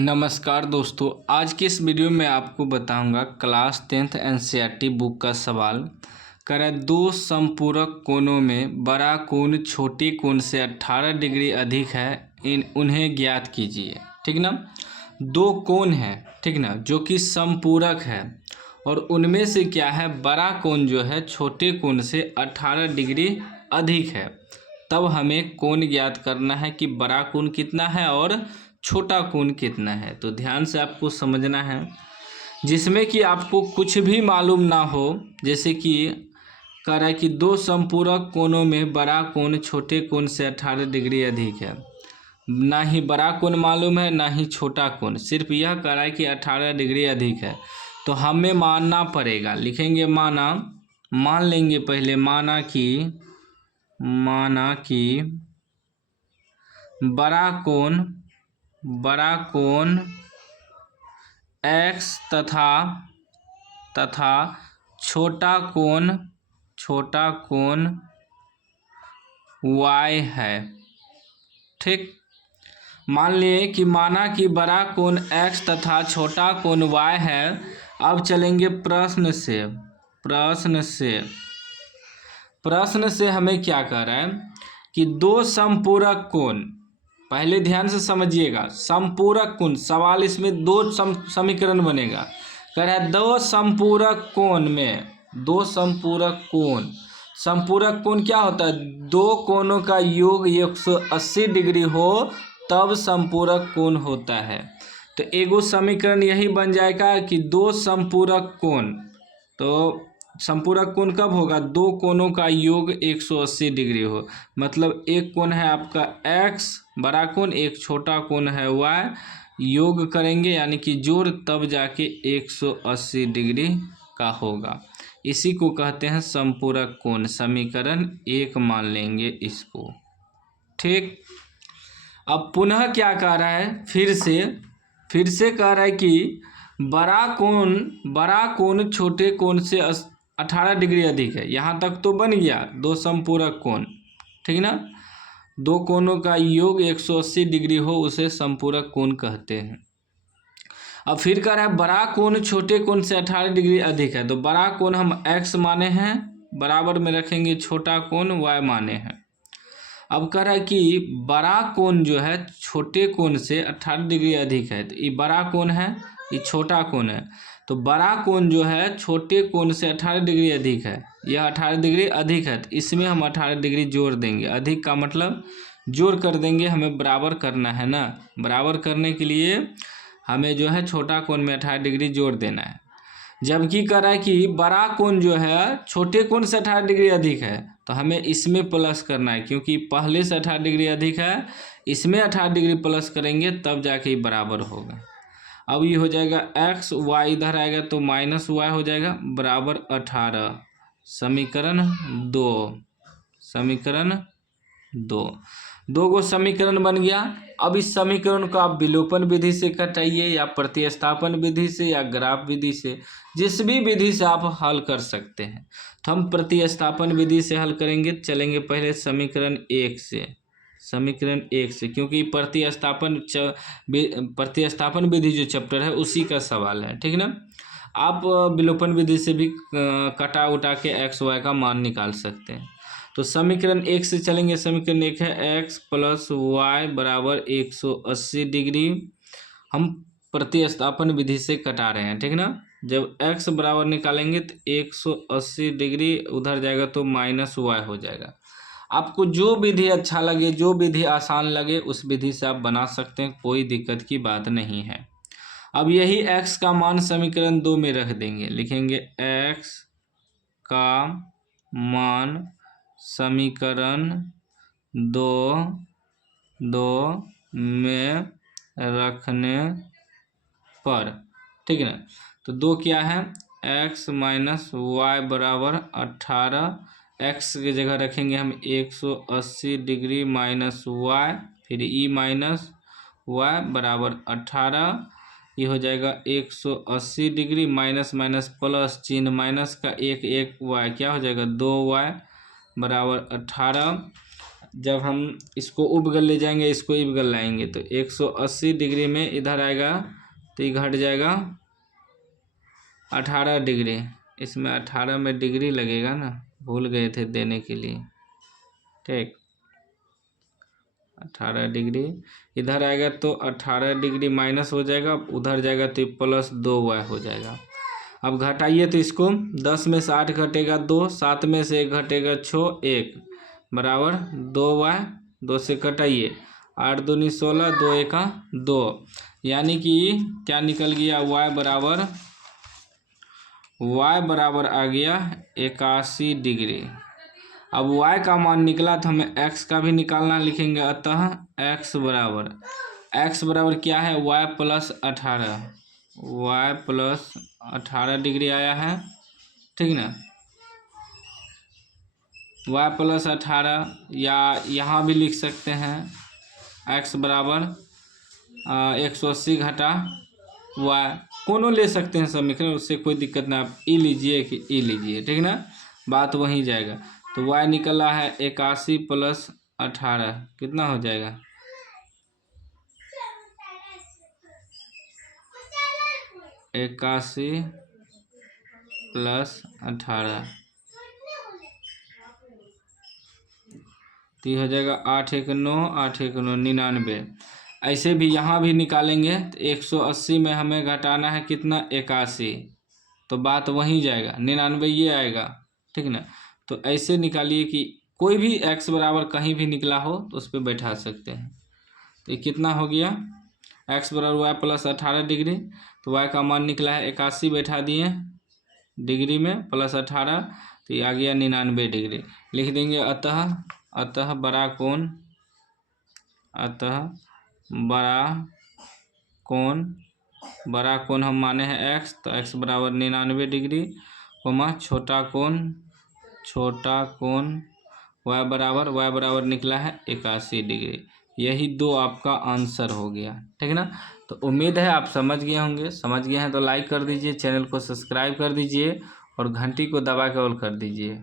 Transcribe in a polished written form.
नमस्कार दोस्तों, आज की इस वीडियो में आपको बताऊंगा क्लास 10th एनसीईआरटी बुक का सवाल। करें दो समपूरक कोणों में बड़ा कोण छोटे कोण से 18 डिग्री अधिक है, उन्हें ज्ञात कीजिए। ठीक ना, दो कोण है, ठीक ना, जो कि समपूरक है और उनमें से क्या है, बड़ा कोण जो है छोटे कोण से 18 डिग्री अधिक है। तब हमें कोण ज्ञात करना है कि बड़ा कोण कितना है और छोटा कोण कितना है। तो ध्यान से आपको समझना है, जिसमें कि आपको कुछ भी मालूम ना हो। जैसे कि कह रहा है कि दो समपूरक कोणों में बड़ा कोण छोटे कोण से 18 डिग्री अधिक है। ना ही बड़ा कोण मालूम है ना ही छोटा कोण, सिर्फ यह कह रहा है कि 18 डिग्री अधिक है। तो हमें मानना पड़ेगा, लिखेंगे मान लेंगे पहले, माना कि बड़ा कोण x तथा छोटा कोण y है। ठीक, मान लिए कि माना कि बड़ा कोण x तथा छोटा कोण y है। अब चलेंगे प्रश्न से हमें क्या कह रहा है कि दो समपूरक कोण, पहले ध्यान से समझिएगा, समपूरक कोण सवाल, इसमें दो समीकरण बनेगा। कह रहा है दो समपूरक कोण में, दो समपूरक कोण क्या होता है, दो कोणों का योग 180 डिग्री हो तब समपूरक कोण होता है। तो एगो समीकरण यही बन जाएगा कि दो समपूरक कोण, तो समपूरक कोण कब होगा, दो कोणों का योग 180 डिग्री हो। मतलब एक कोण है आपका x बड़ा कोण, एक छोटा कोण है y, योग करेंगे यानी कि जोड़, तब जाके 180 डिग्री का होगा। इसी को कहते हैं समपूरक कोण। समीकरण 1 मान लेंगे इसको। ठीक, अब पुनः क्या कह रहा है, फिर से कह रहा है कि बड़ा कोण छोटे कोण से 18 डिग्री अधिक है। यहाँ तक तो बन गया दो समपूरक कोण, ठीक ना, दो कोणों का योग 180 डिग्री हो उसे समपूरक कोण कहते हैं। अब फिर कह रहा है बड़ा कोण छोटे कोण से 18 डिग्री अधिक है। तो बड़ा कोण हम x माने हैं, बराबर में रखेंगे छोटा कोण y माने हैं। अब कह रहा है कि बड़ा कोण जो है छोटे कोण से 18 डिग्री अधिक है। तो ये बड़ा कोण है, ये छोटा कोण है। तो बड़ा कोण जो है छोटे कोण से 18 डिग्री अधिक है, यह 18 डिग्री अधिक है। तो इसमें हम 18 डिग्री जोड़ देंगे। अधिक का मतलब जोड़ कर देंगे, हमें बराबर करना है ना। बराबर करने के लिए हमें जो है छोटा कोण में 18 डिग्री जोड़ देना है। जबकि कह रहा है कि बड़ा कोण जो है छोटे कोण से 18 डिग्री अधिक है, तो हमें इसमें प्लस करना है, क्योंकि पहले से 18 डिग्री अधिक है, इसमें 18 डिग्री प्लस करेंगे तब जाके बराबर होगा। अब ये हो जाएगा x, y इधर आएगा तो माइनस y हो जाएगा, बराबर 18। समीकरण 2 दो गो समीकरण बन गया। अब इस समीकरण को आप विलोपन विधि से घटाइए या प्रतिस्थापन विधि से या ग्राफ विधि से, जिस भी विधि से आप हल कर सकते हैं। तो हम प्रतिस्थापन विधि से हल करेंगे। चलेंगे पहले समीकरण 1 से, क्योंकि प्रतिस्थापन विधि जो चैप्टर है उसी का सवाल है, ठीक ना। आप विलोपन विधि से भी कटा उटा के x y का मान निकाल सकते हैं। तो समीकरण 1 से चलेंगे। समीकरण 1 है x प्लस वाई बराबर 180 डिग्री। हम प्रतिस्थापन विधि से कटा रहे हैं, ठीक ना। जब x बराबर निकालेंगे तो 180 डिग्री उधर जाएगा तो माइनस y हो जाएगा। आपको जो विधि अच्छा लगे, जो विधि आसान लगे, उस विधि से आप बना सकते हैं, कोई दिक्कत की बात नहीं है। अब यही x का मान समीकरण 2 में रख देंगे। लिखेंगे x का मान समीकरण 2 में रखने पर, ठीक है ना। तो 2 क्या है, x माइनस वाई बराबर 18। x की जगह रखेंगे हम 180 डिग्री माइनस वाई, फिर e माइनस वाई बराबर 18। ये हो जाएगा 180 डिग्री माइनस माइनस प्लस, चिन्ह माइनस का, एक y क्या हो जाएगा 2y बराबर 18। जब हम इसको उपगल ले जाएंगे, इसको उपगल लाएंगे, तो 180 डिग्री में इधर आएगा तो ये घट जाएगा 18 डिग्री। इसमें 18 में डिग्री लगेगा ना, भूल गए थे देने के लिए। ठीक, 18 डिग्री इधर आएगा तो 18 डिग्री माइनस हो जाएगा, उधर जाएगा तो प्लस 2y हो जाएगा। अब घटाइए तो इसको 10 में से 8 घटेगा 2, 7 में से 1 घटेगा 6, 1 बराबर 2y, 2 से कटाइए 8 दूनी 16, 2 एका 2, यानी कि क्या निकल गया, y बराबर आ गया 81 डिग्री। अब y का मान निकला तो हमें x का भी निकालना, लिखेंगे अतः x बराबर क्या है, y प्लस 18 डिग्री आया है। ठीक ना, y प्लस 18, या यहाँ भी लिख सकते हैं x बराबर 180 घटा y, कोनो ले सकते हैं समीकरण, उससे कोई दिक्कत ना, आप ई लीजिए कि ई लीजिए। ठीक ना, बात वहीं जाएगा। तो y निकला है 81 प्लस 18, कितना हो जाएगा, 81 प्लस 18 तो हो जाएगा 8 1 9, 8 1 9 99। ऐसे भी यहाँ भी निकालेंगे तो 180 में हमें घटाना है कितना, 81, तो बात वहीं जाएगा, 99 ये आएगा। ठीक ना, तो ऐसे निकालिए कि कोई भी x बराबर कहीं भी निकला हो तो उस पर बैठा सकते हैं। तो ये कितना हो गया, x बराबर y प्लस 18 डिग्री, तो y का मान निकला है 81, बैठा दिए डिग्री में प्लस 18, तो ये आ गया 99 डिग्री। लिख देंगे अतः बड़ा कोण हम माने हैं x, तो x बराबर 99 डिग्री, छोटा कोण y बराबर निकला है 81 डिग्री। यही दो आपका आंसर हो गया। ठीक ना, तो उम्मीद है आप समझ गए होंगे। समझ गए हैं तो लाइक कर दीजिए, चैनल को सब्सक्राइब कर दीजिए और घंटी को दबा के ऑल कर दीजिए।